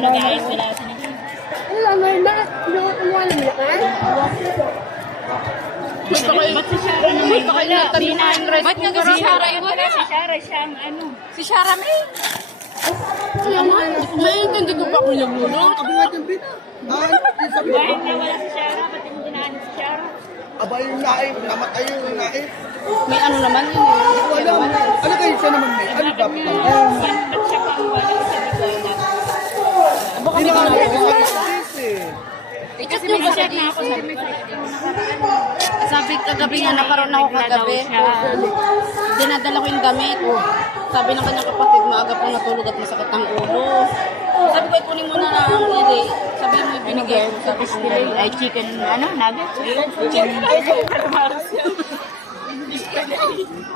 Ano guys, wala sinigil. Gusto ko Ba't si Shara naman wala? Ba't nga si Shara yung wala? Si Shara siyang ano. Si Shara May. May hindi ko pa kung yung ulo. Bakit na wala si Shara? Ba't hindi dinaan si Shara? Aba yung naib, namatay yung naib. May ano naman yun. Wala. Ano kayo siya naman may? Ano dapat? Ba't siya pang wala? Sabi ko na. Abo kami ka na. Kasi may chat na ako. Sabi kagabi nga, nakaroon ako kagabi. Dinadala ko yung damit. Sabi ng kanyang kapatid, maaga pang natulog at masakit ang ulo. Sabi ko, kunin mo na lang ang ili. Sabi mo, ibinigay ko sa Display ay chicken, ano, nuggets? Chicken.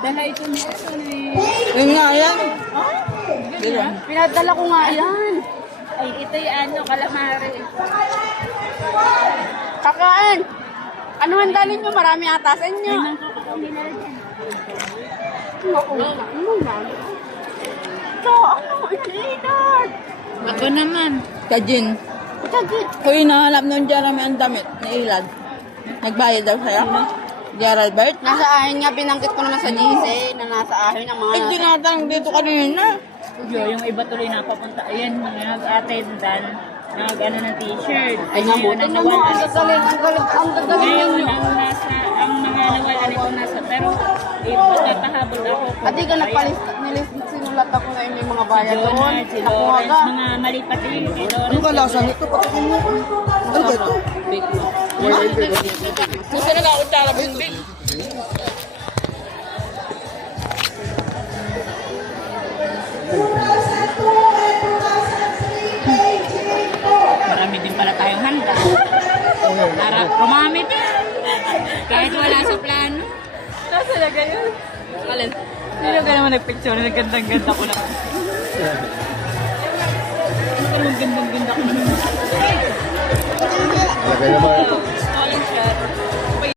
Dala ito niya. Yun nga yan. Pinadala ko nga yan. Ay, ito yung ano, calamari. Kakain. Ano handa ninyo? Marami ata sa inyo. Ako naman. Kajin. Kuya, nahanap nung Jeremy ang damit ni Ilad. Nagbayad daw sa'yo? Gerald Bert? Nasa ahin nga, binanggit ko naman sa GC na nasa ahin ang mga... Eh, tinatanong dito kanina. Yung iba tuloy napapunta. Ayan, nag-attendan. Nag-ano ng t-shirt. Ay, nabuti naman. Ang gagaling, ang galing, ang gagaling Ngayon, ninyo. ang mga nawala nito nasa, pero magpapahabol ako. At di ka nagpalis, sinulat ako na yung may mga bayan doon. Si Nakuha Lawrence, ka. mga mali pati kay Ano Lawrence. ka lasa nito? Patikin mo. Ano ba ito? Gusto na lang utara bing-bing. Marami din pala tayong handa. Para kumami din. Kahit wala sa plano. Nasa lagay yun? Alin? Sino ka naman nagpicture? Nagandang-ganda ko na. Ano ka naman gandang-ganda ko na? Lagay naman.